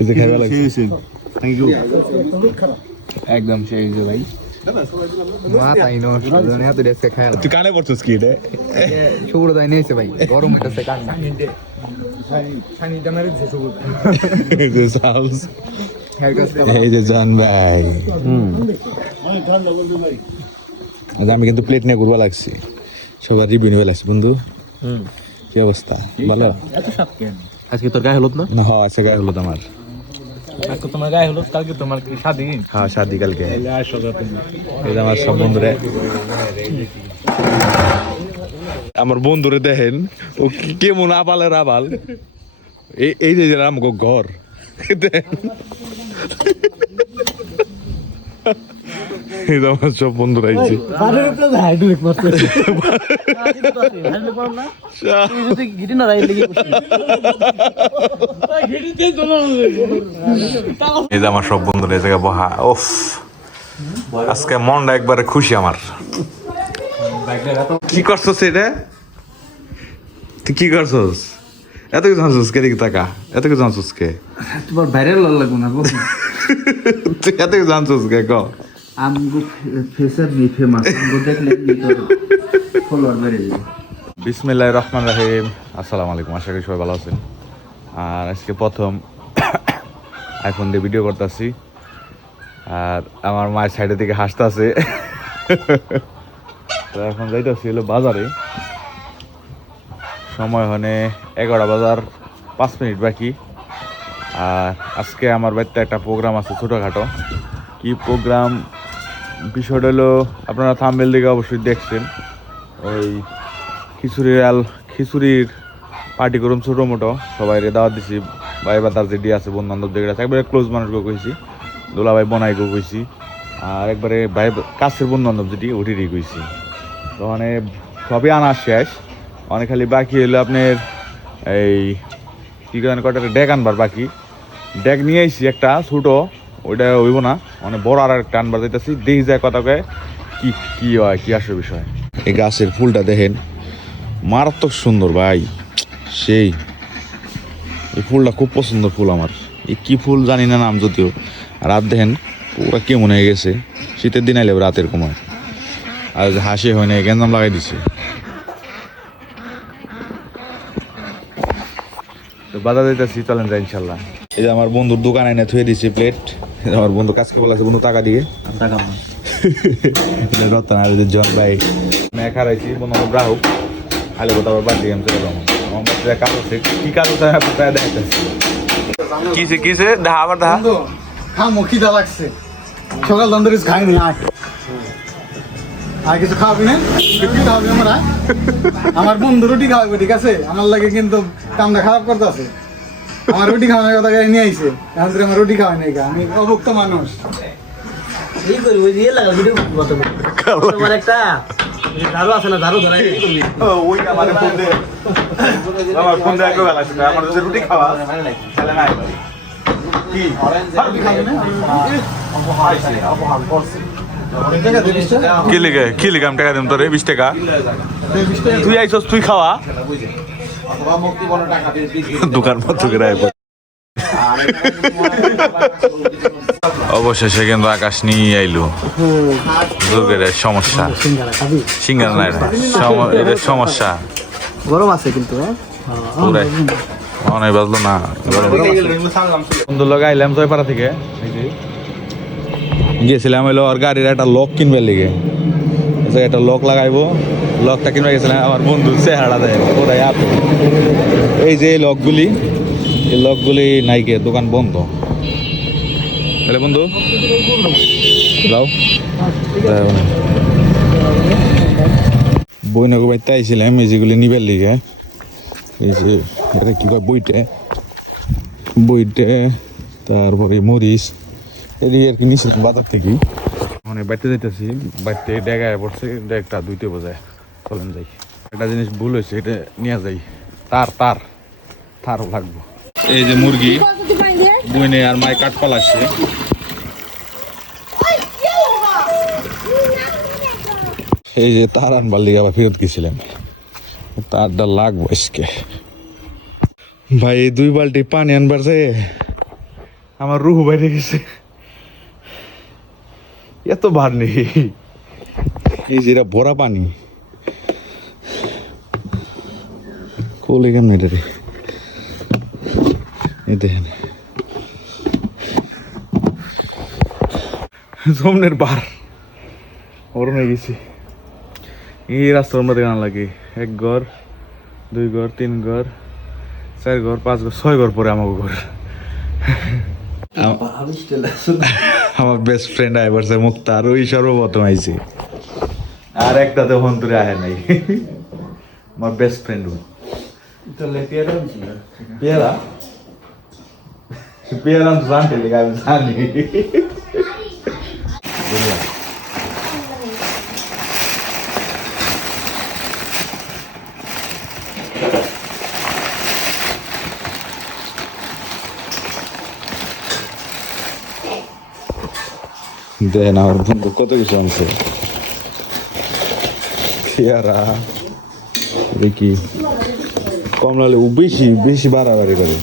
এই যে খাইবা লাগছে থ্যাংক ইউ একদম সেই যে ভাই। তাই এত কানে করছিস কি রে নিয়েছে গরম হইতেছে কান। এই যে জান ভাই। আমি কিন্তু প্লেট নিয়ে ঘুরবা লাগছি। সবার রিভিউ নিয়ে লাগছি বন্ধু। কি অবস্থা? ভালো? আজকে তোর গায়ে হলুদ না? না হ্যাঁ আজকে গায়ে হলুদ আমার। আজকে তোমার গায়ে হলুদ কালকে তোমার কি শাদি? হ্যাঁ শাদি কালকে। এই যে আমার সব বন্ধুরে। আমার বন্ধুরে দেখেন ও কি- কেমন আবালের আবাল। এই এই যে আমাকে ঘর দেখেন। এই যে আমার সব বন্ধুরা আইছে। এই যে আমার সব বন্ধুরা এই জায়গায় বহা ওফ আজকে মনটা একবারে খুশি আমার। কি করছস এটা? তুই কি করছস? এত কিছু জানছস কে দিকে টাকা এত কিছু জানছস কে? তোমার ভাইরাল লাগবো না তুই এত কিছু জানছস কে ক? আমগো ফেমাস আমগো দেখলে ফলোয়ার বেড়ে যাবে। রহমান রাহিম, আসসালামু আলাইকুম, আশা করি সবাই ভালো আছেন। আর আজকে প্রথম আইফোন দিয়ে ভিডিও করতেছি। আর আমার মায়ের সাইডের দিকে হাসতেছে। তো এখন যাইতেছি হলো বাজারে। সময় হনে এগারোটা বাজার পাঁচ মিনিট বাকি। আর আজকে আমার বাড়িতে একটা প্রোগ্রাম আছে ছোটোখাটো। কি প্রোগ্রাম বিষয়টা হলো, আপনারা থামবেল দিকে অবশ্যই দেখছেন। ওই খিচুড়ির আল, খিচুড়ির পার্টি করুন ছোটো মোটো। সবাই রে দাওয়াত দিছি। ভাই বাতার যেটি আছে বন্ধু বান্ধব যেগুলো আছে, একবারে ক্লোজ মানুষকে কইছি। দোলাভাই বনাইকে কইছি। আর একবারে ভাই কাছের বন্ধু বান্ধব যেটি, ওটিরই কইছি। তো মানে সবই আনা শেষ। অনেক খালি বাকি হলো আপনার এই, কী কটা ডেক আনবার বাকি। ডেক নিয়ে আইছি একটা, ছোটো। ওইটা হইব না। মানে বড় আর একটা আনবার যাইতেছি দেখি যায় কথা কয়ে, কি কি হয়, কি আসে বিষয়। এই গাছের ফুলটা দেখেন। মারাত্মক সুন্দর ভাই। সেই, এই ফুলটা খুব পছন্দের ফুল আমার। এই কি ফুল জানি না নাম যদিও। রাত দেখেন, পুরা কেমন হয়ে গেছে। শীতের দিন আইলে রাতের কমায় আর হাসি হয় না গেঞ্জাম লাগাই দিছে। তো যাইতেছি, চলেন যাই ইনশাল্লাহ। এই যে আমার বন্ধুর দোকান এনে থুয়ে দিছি প্লেট আমার বন্ধু কাজকে বলেছে বন্ধু টাকা দিয়ে। রতন আর জন ভাই। মেয়ে খারাইছি বন্ধু আমার গ্রাহক। কথা আবার বাদ দিয়ে আমি চলে যাব। আমার কাজ আছে কি কাজ আছে আমি প্রায় কিসে কিসে দেখা আবার দেখা। খামো খিদা লাগছে। সকাল কিছু খাইনি আর কিছু খাওয়াবি না? কি খাওয়াবি আমরা। আমার বন্ধু রুটি খাওয়াবে ঠিক আছে? আমার লাগে কিন্তু কামটা খারাপ করতেছে। আমার রুটি খাওয়ানোর কথা গাড়ি নিয়ে আইছে? এখন আমার রুটি খাওয়াই নাই। আমি অভুক্ত মানুষ। এই করি ওই দিয়ে লাগা ভিডিও কত তোমার একটা ঝাড়ু আছে না ঝাড়ু ধরাই কি ওই আমার ফোন দে। আমার ফোন দে একবার লাগছে আমার যে রুটি খাওয়া কি? রুটি না? কি লিখে? কি লিখে? আমি টাকা দিম তোরে বিশ টাকা। বিশ টাকা তুই আইসস তুই খাওয়া। দোকান অবশেষে কিন্তু আকাশ নিয়ে আইলো। দুর্গের সমস্যা। সিঙ্গার না এটা এটা সমস্যা। গরম আছে কিন্তু হ্যাঁ? মনে বাজলো না বন্ধু আইলাম জয়পাড়া থেকে। গিয়েছিলাম ওর গাড়ির একটা লক কিনবে লিগে। তো একটা লক লাগাইবো। লকটা কিনবে গেছিলাম আমার বন্ধু চেহারা দেয় ওরাই আপ এই যে লকগুলি এই লকগুলি নাইকে, দোকান বন্ধ। তাহলে বন্ধু। যাও। বই নাকো বাইতে আইছিলাম, এই যেগুলি নিবার লিগে। এই যে, এটা কি কয় বইটে? বইটে, তারপরে মরিচ। এদিকে আর কি নিয়েছিলাম বাজার থেকে। মানে বাইতে যাইতেছি, বাইতে ডেগায় পড়ছে ডেকটা দুইতে বোঝায় চলেন যাই। একটা জিনিস ভুল হয়েছে, এটা নিয়ে যাই। তার তার, তারও লাগবো। এই যে মুরগি, বইনে আর মায় কাঠ পালাচ্ছে এই যে তার আনবার লিগে আবার ফেরত গেছিলাম তারটা লাগবো আজকে। ভাই দুই বালতি পানি আনবার যে আমার রুহু বাইরে গেছে। এত বার নেই এই যে এটা ভরা পানি। কোলে কেমন এটা রে? এই দেখেন। জমনের বার। ওরম হয়ে গেছি। এই রাস্তার মধ্যে গান লাগে। এক ঘর দুই ঘর তিন ঘর চার ঘর পাঁচ ঘর ছয় ঘর পরে আমাকে ঘর। আম- আমার বেস্ট ফ্রেন্ড আয় বলছে মুক্তার। ওই সর্বপ্রথম আইছে। আর একটা তো ফোন হন্তরে আহে নাই। আমার বেস্ট ফ্রেন্ড পেয়ারা পেয়ারা? তো জানতে লেগে আমি জানি। দেখেন আমার বন্ধু কত কিছু আনছে? পেয়ারা দেখি কমলা লেবু বেশি বেশি বাড়াবাড়ি করে।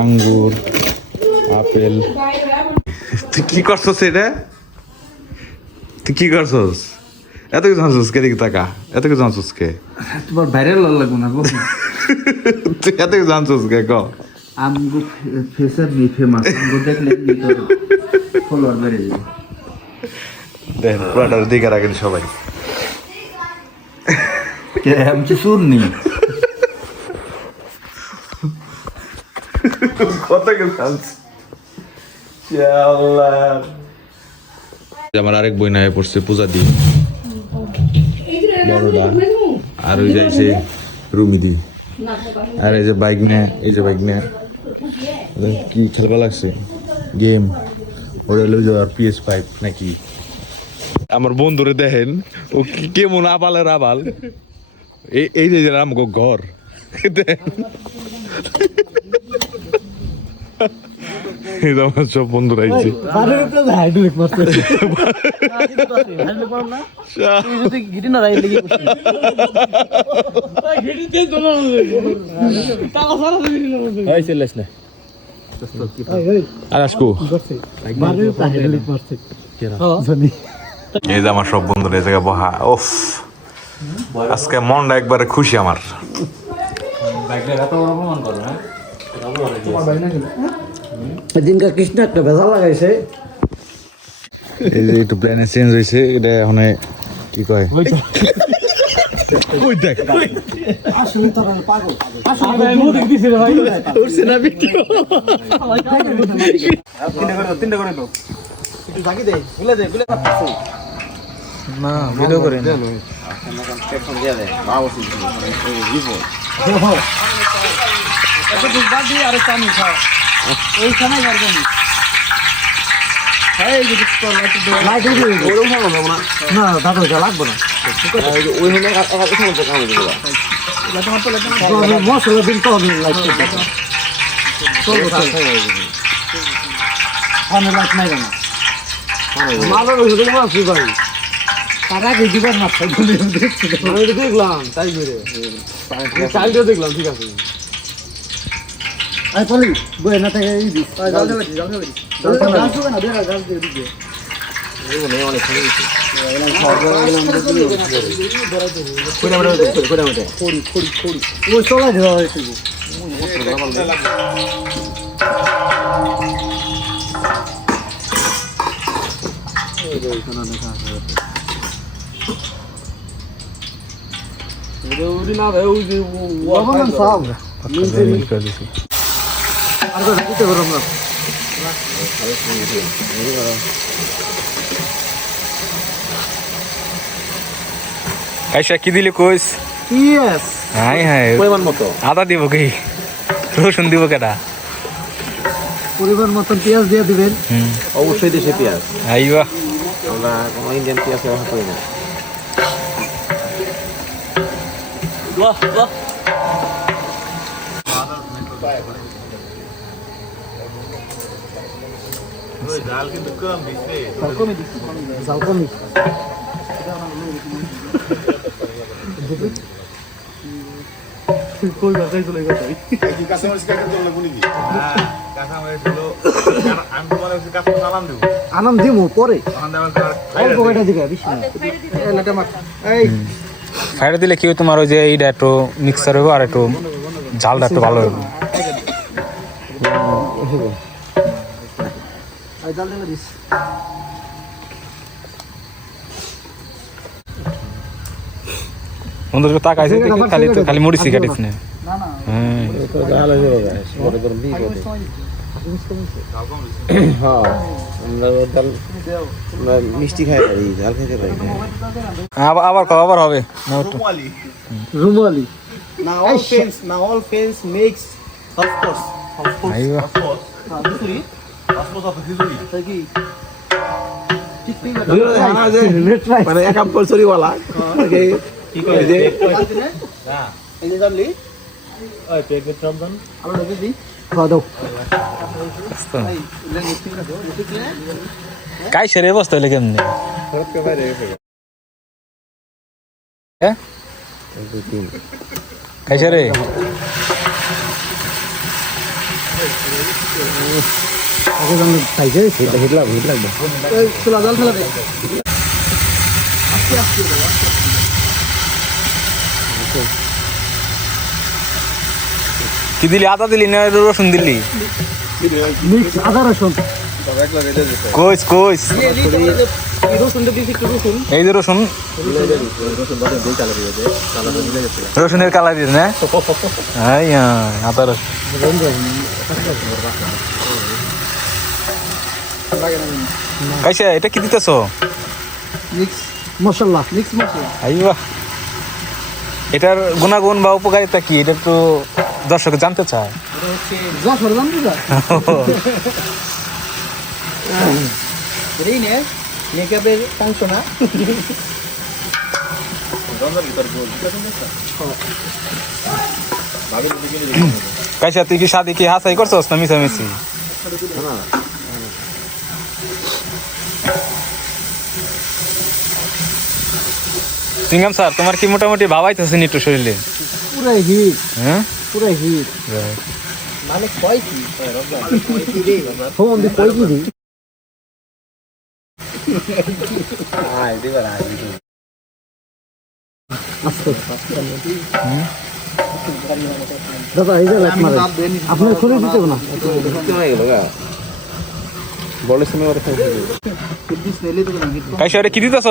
আঙ্গুর আপেল। তুই কি করছস এটা? তুই কি করছস? এত কিছু আনছিস কে? দিকে টাকা এত কিছু আনছিস কে? তোমার ভাইরাল লাগবো না গো তুই এত কিছু আনছিস কে? ক। আমগো ফেসার নি ফেমাস। আমগো দেখলে ফলোয়ার বেড়ে যাবে? দেখেন দিকে রাখেন সবাই। আমি শুন নি কত আমার আরেক বই নাই পড়ছে, পূজা দি। আর ওই যাইছে রুমি দি। আর এই যে বাইক নে এই যে বাইক নে কি খেলবা লাগছে? গেম। ওটা লই যাওয়ার পিএস ফাইভ নাকি? আমার বন্ধুরে দেখেন ও কেমন আবালের আবাল এই এই যে আমাকে ঘর আমার সব বন্ধুরা আইছে হয় আর আসকু এই যে আমার সব বন্ধুরা এই জায়গায় বহা ওফ আজকে মনটা একবারে খুশি আমার। দিনকার কৃষ্ণ একটা ভেজা লাগাইছে। এই যে একটু প্ল্যানে চেঞ্জ হয়েছে এটা এখন কি কয়? ওই দেখ? আসলে তো পাগল। আসলে মুদিক দিছে ভাই। উঠছে না ভিডিও। তিনটা করে দাও তিনটা করে দাও। একটু জাগি দে গুলে দে গুলে না ভিডিও করে না। দিয়ে ওইখানে পারবেন না না দাদা যা লাগবে না। মশলা দিন তো লাইট নাই না ওই হলে মাছ ভাই। তার আগে জীবন মাছ আমি তো দেখলাম তাই করে। চাইলেও দেখলাম ঠিক আছে। আই পলি বই না থেকে এই দিস জাল জাল জাল জাল জাল জাল না বেরা জাল দিয়ে দিবে। চলা দেওয়া হয়েছে। কাইসা কি দিলি কইস? ইয়েস হাই হাই। পরিমাণ মতো। আদা দিব কি? রসুন দিব কেটা পরিমাণ মতন পেঁয়াজ দিয়ে দিবেন। অবশ্যই দেশে পেঁয়াজ। আইবা। আমরা কোনো ইন্ডিয়ান পেঁয়াজ ব্যবহার করি না বাহ বাহ জাল কমি কই বাজাই চলে গেছে আমি তোমার কাছে সালাম দেবো আনাম দিমু পরে। অল্প কয়টা বেশি এই ফ্রাইডে দিলে কি তোমার ওই যে এইটা একটু মিক্সার হইব আর একটু ঝালটা একটু ভালো হইব। বন্ধুর তাকাইছে খালি তো খালি মরিচি কাটিস না। হ্যাঁ। মিষ্টি খাই পারি ঝাল খেতে পারি আবার আবার আবার হবে রুমালি না অল ফেন্স না অল ফেন্স মিক্স অফ কোর্স আইবা। মানে এক কম্পালসরি ওয়ালা কি করে যে এই যে জানলি? ওই হলে কেমনি? হ্যাঁ কাই সেরে আগে জানলে খাইছে হিট লাগবে হিট লাগবে। চলা জাল ফেলা দে। কি দিলি আদা দিলি না রসুন দিলি? মিক্স আদা রসুন। কইস কইস। এই যে রসুন। রসুনের কালার না? আদা রসুন। কাইসা এটা কি দিতেছ? মিক্স মশলা মিক্স মশলা। আইবা এটার গুণাগুণ বা উপকারিতা কি? এটা একটু দর্শক জানতে চায়। নে কাইসা, তুই কি শাদি কি হাসাই করছস না মিশামিশি সিঙ্গাম স্যার তোমার কি মোটামুটি ভাবাইতেছে নি একটু শরীরে হিট। হ্যাঁ? হিট। মানে কয় কি? ফোন দি কয় কি? দি দাদা এই যে লাইট মারে। আপনার খুলে দিতে না? বলের সময় ওরা খাই কাইসা রে কি দিতেছ?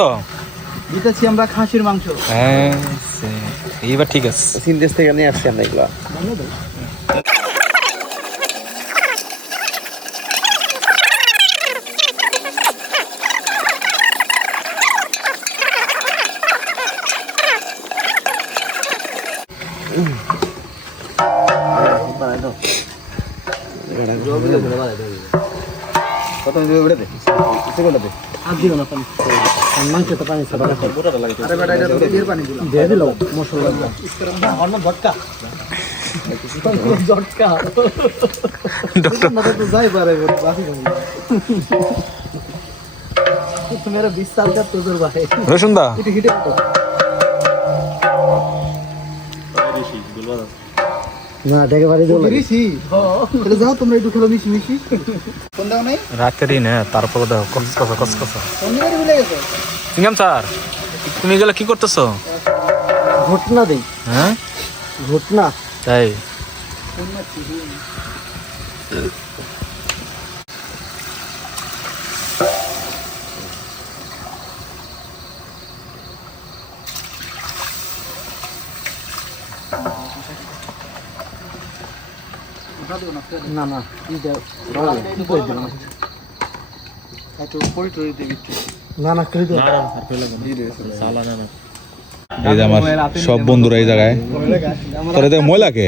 দিতেছি আমরা খাসির মাংস। হ্যাঁ সে- এইবার ঠিক আছে। সিন্দেশ থেকে নিয়ে আসছি আমরা এগুলো। কত দিবে বেড়ে দে সেকেন্ডে দে আর দিও না পানি মাংস তো পানি সাদা আরে বেটা এটা তো এর পানি দিলাম দিয়ে দিলাম মশলা অন্য ভটকা জটকা ডক্টর না তো যাই পারে বাসি तो मेरा 20 साल का तजुर्बा है রসুন দা इट हिट না দেখে বাড়ি দিও ঋষি তাহলে যাও তোমরা একটু খেলো মিশি মিশি কোন দাও নাই? রাতেরই না তারপরে দেখো কস কস কস কস। কোন ভুলে গেছো? সিঙ্গাম স্যার তুমি গেলে কি করতেছো? ঘটনা দেই। হ্যাঁ? ঘটনা। তাই? না এই যে আমার সব বন্ধুরা এই জায়গায়। তোর ময়লাকে।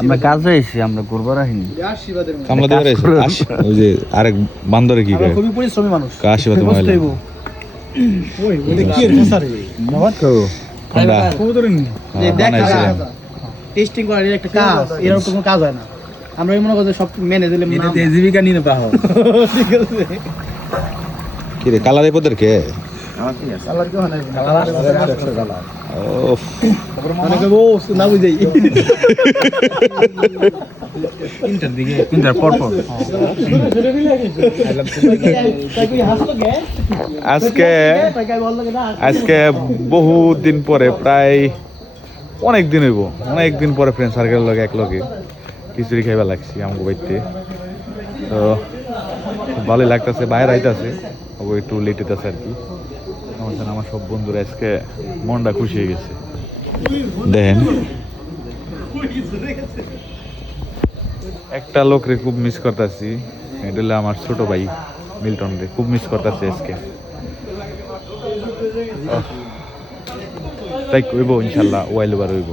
আমরা কাজ হয়েছি আমরা ঘুরবার কামলা রয়েছে ওই যে আরেক বান্দরে কি করে খুবই পরিশ্রমী মানুষ। কাশিবাদ ময়লা? ওই ওটা কি এর স্যার। কোনটা যে দেখ। টেস্টিং করার একটা কাজ এরকম কোনো কাজ হয় না। আমরা এই মনে করছি সব মেনে দিলে জীবিকা নিয়ে পাহো ঠিক আছে। কি রে কালার কে? কি হয় পর পর। আজকে আজকে বহুত দিন পরে প্রায় অনেক দিন হইব। অনেক দিন পরে ফ্রেন্ড সার্কেল লগে এক লগে খিচুড়ি খাইবা লাগছি আমাকে বাড়িতে। তো ভালোই লাগতেছে, বাইরে আইতাছে। ও একটু লেট হইতেছে আর কি। আমার আমার সব বন্ধুরা আজকে মনটা খুশি হয়ে গেছে। দেখেন। একটা লোকরে খুব মিস করতেছি। এটা হলো আমার ছোট ভাই মিল্টন রে খুব মিস করতেছি আজকে। তাই কইব ইনশাল্লাহ ওয়াইল বার হইব।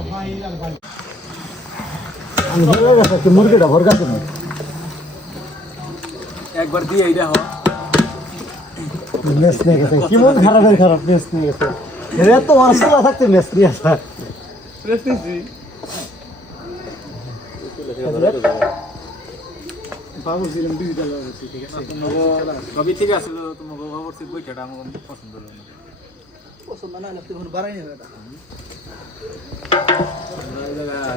মুরগিটা ভর কাছে না একবার দিয়ে এইটা হ মেস নিয়ে গেছে। কেমন খারাপ খারাপ মেস নিয়ে গেছে। এরা তো মাসলা থাকতে মেস নিয়ে আসা। বাবু ছিলাম ডিজিটাল ঠিক আছে। তোমাকে বইটা আমার পছন্দ হলো না। পছন্দ না লাগতে কোনো বাড়াই না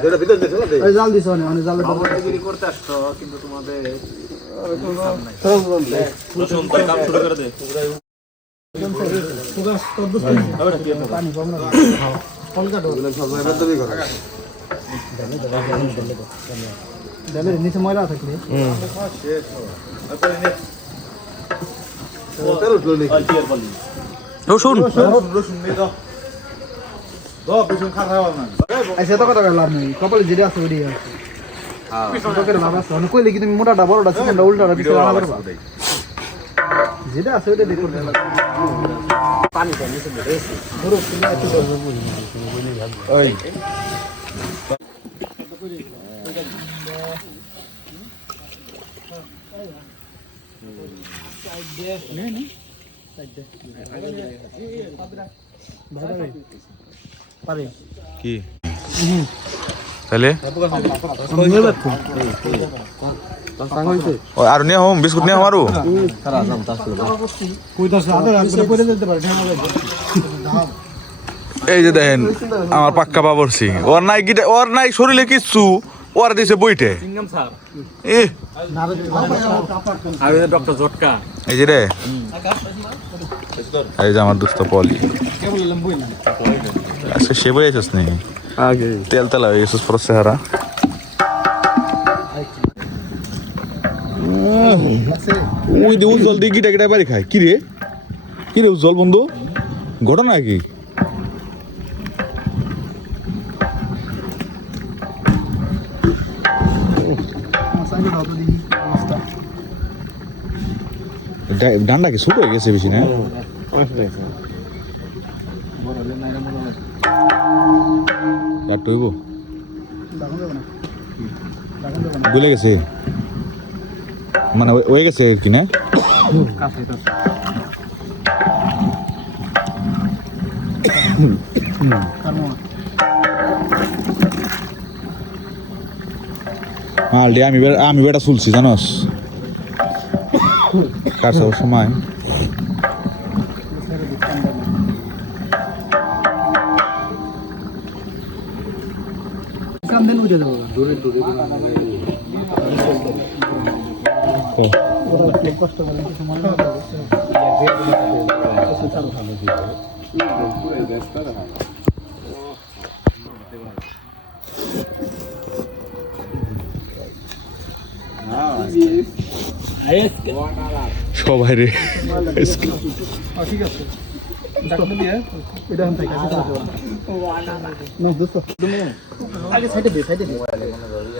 যেটা ভিতর দেখছ না ওই জাল দিছ মানে জাল করতে আসতো কিন্তু তোমাদের পানি কম না কলকা নিচে ময়লা থাকলে রসুন। আচ্ছা মোটাটা বড়টা চিকেনটা উল্টাটা পিছনে রান্না করবা? যেটা আছে ওইটা দিয়ে করতে হবে পারে কি? তাহলে? আর নিয়ে হোম, বিস্কুট নিয়ে লাগে এই যে দেখেন, আমার পাক্কা বাবরছি ওর নাই ওর নাই শরীরে কিচ্ছু। ওর দিছে বইটে। এই যে রে। এই যে আমার দুস্থ পলি। আজকে সে বই আছিস নি? তেল তেলা হয়ে গেছিস পর চেহারা। ওই দিয়ে উজ্জ্বল দিয়ে গিটা গিটা বাড়ি খায়? কি রে? কি রে উজ্জ্বল বন্ধু? ঘটনা কি? ডান্ডা কি ছোট হয়ে গেছে বেশি, না? গলে গেছে? মানে হয়ে- গেছে কি, না? কাছে কাছে আমি আমি বেটা চুলছি, জানোস? সব সময়। কষ্ট করে।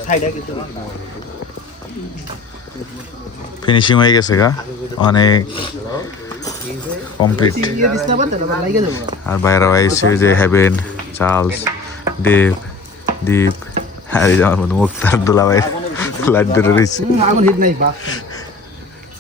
সাইডে কিছু ফিনিশিং হয়ে গেছে গা। অনেক কমপ্লিট আর বাইরে আইসে যে হ্যাভেন চার্লস দেব দীপ আর এই যে আমার বন্ধু মুক্তার দোলাভাই লাড্ডু রয়েছে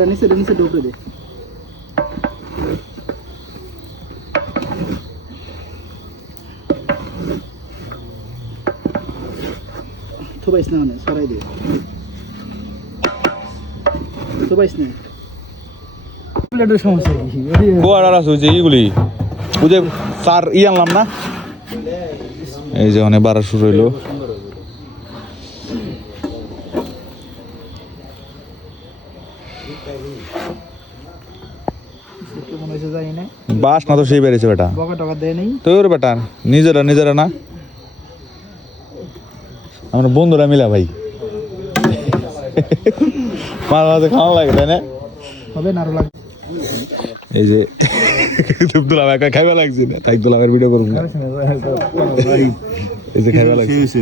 ওটা নিচে নিচে ঢুকে দে থুবাইস না মানে সরাই দে। থুবাইস না। প্লেটের সমস্যা কি? কোয়ার আর আছে ওই যে ইগুলি ওই যে চার ই আনলাম না? এই যে অনেক বাড়া শুরু হইল মনে হচ্ছে জানি না বাস না তো সেই বেড়েছে বেটা। তোর বেটা নিজেরা নিজেরা না। আমরা বন্ধুরা মিলা ভাই। মাঝে মাঝে খাওয়া লাগে তাই না? হবে না আরও এই যে দুলাম একা খাইবা লাগছে না তাই দুলামের ভিডিও করব। এই যে খাইবা লাগছে।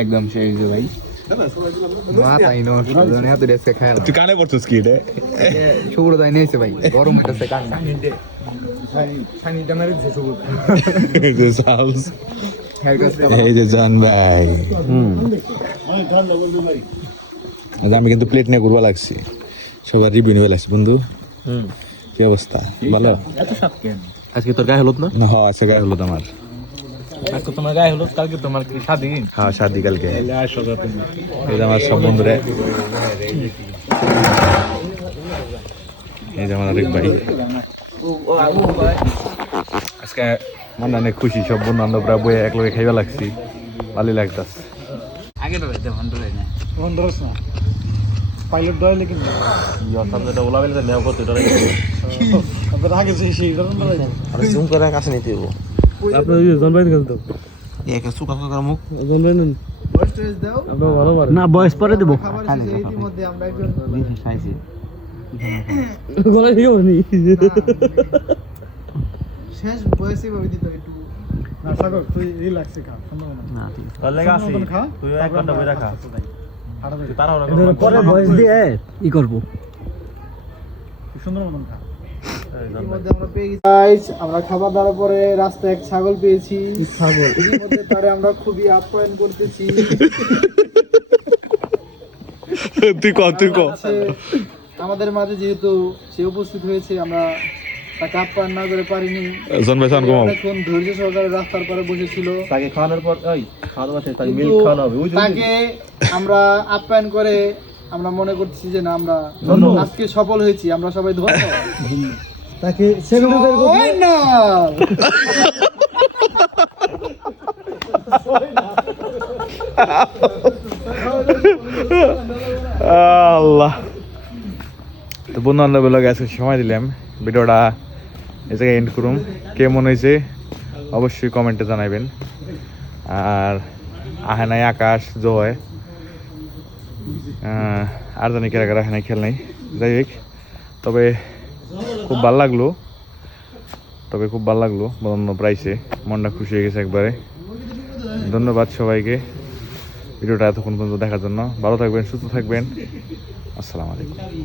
একদম সেই যে ভাই। নষ্ট। ডেসকে খায় তুই কানে কি দাই নিয়েছে ভাই গরম হইতেছে কান্না এই যে জান ভাই। আজ আমি কিন্তু প্লেট নিয়ে ঘুরবা লাগছি। সবার রিভিউ নিয়ে লাগছি বন্ধু। কি অবস্থা? ভালো? আজকে তোর গায়ে হলুদ না? না হ্যাঁ আজকে গায়ে হলুদ আমার। আজকে তোমার গায়ে হলুদ কালকে তোমার কি স্বাধীন হ্যাঁ শাদি কালকে। এই যে আমার সব বন্ধুরা। এই যে আমার আরেক ভাই। আজকে মনে অনেক খুশি সব বন্ধু বান্ধবরা বয়ে এক লগে খাইবা লাগছি। ভালোই লাগতাছে। আগে তো ভন্ডর না? পাইলট ওলা বেলে এটা আগে সেই সেই আর জুম করে কাছে নিতে আপনার ওই জনবাই গেল তো সুকা সুকা মুখ। জনবাই নেন। ভয়েস টেস্ট দাও। আপনার ভালো পারে না বয়স পরে দেবো। ঠিক হয়নি শেষ বয়সে ভাবে দিত একটু। না সাগর তুই রিল্যাক্সে খা সুন্দর না। ঠিক তোর লাগে আসি তুই এক ঘণ্টা বইরা খা পরে ভয়েস দিয়ে ই করব। সুন্দর মতন খা। ইতিমধ্যে আমরা পেয়ে গেছি গাইস আমরা খাবার দাবার পরে রাস্তায় এক ছাগল পেয়েছি। ছাগল। ইতিমধ্যে তারে আমরা খুবই আপ্যায়ন করতেছি তুই ক তুই ক আমাদের মাঝে যেহেতু সে উপস্থিত হয়েছে আমরা তাকে আপ্যায়ন না করে পারিনি। অনেকক্ষণ ধৈর্য সহকারে রাস্তার পরে বসেছিল। তাকে খাওয়ানোর পর ওই খাওয়া তাকে খাওয়ানো হবে। তাকে আমরা আপ্যায়ন করে আমরা মনে করছি যে না আমরা আজকে সফল হয়েছি আমরা সবাই ধন্য। তাকে আল্লাহ। তো বন্ধু বান্ধব লগে আজকে সময় দিলাম। ভিডিওটা এই জায়গায় এন্ড করুম। কে মনে হয়েছে? অবশ্যই কমেন্টে জানাবেন আর আহে নাই আকাশ জয়। আর জানি কেরা কেরা আহে নাই খেল নাই। যাই হোক তবে খুব ভালো লাগল। তবে খুব ভালো লাগল বন্ধু প্রাইসে। মনটা খুশি হয়ে গেছে একবারে। ধন্যবাদ সবাইকে। ভিডিওটা এতক্ষণ পর্যন্ত দেখার জন্য। ভালো থাকবেন, সুস্থ থাকবেন। আসসালামু আলাইকুম।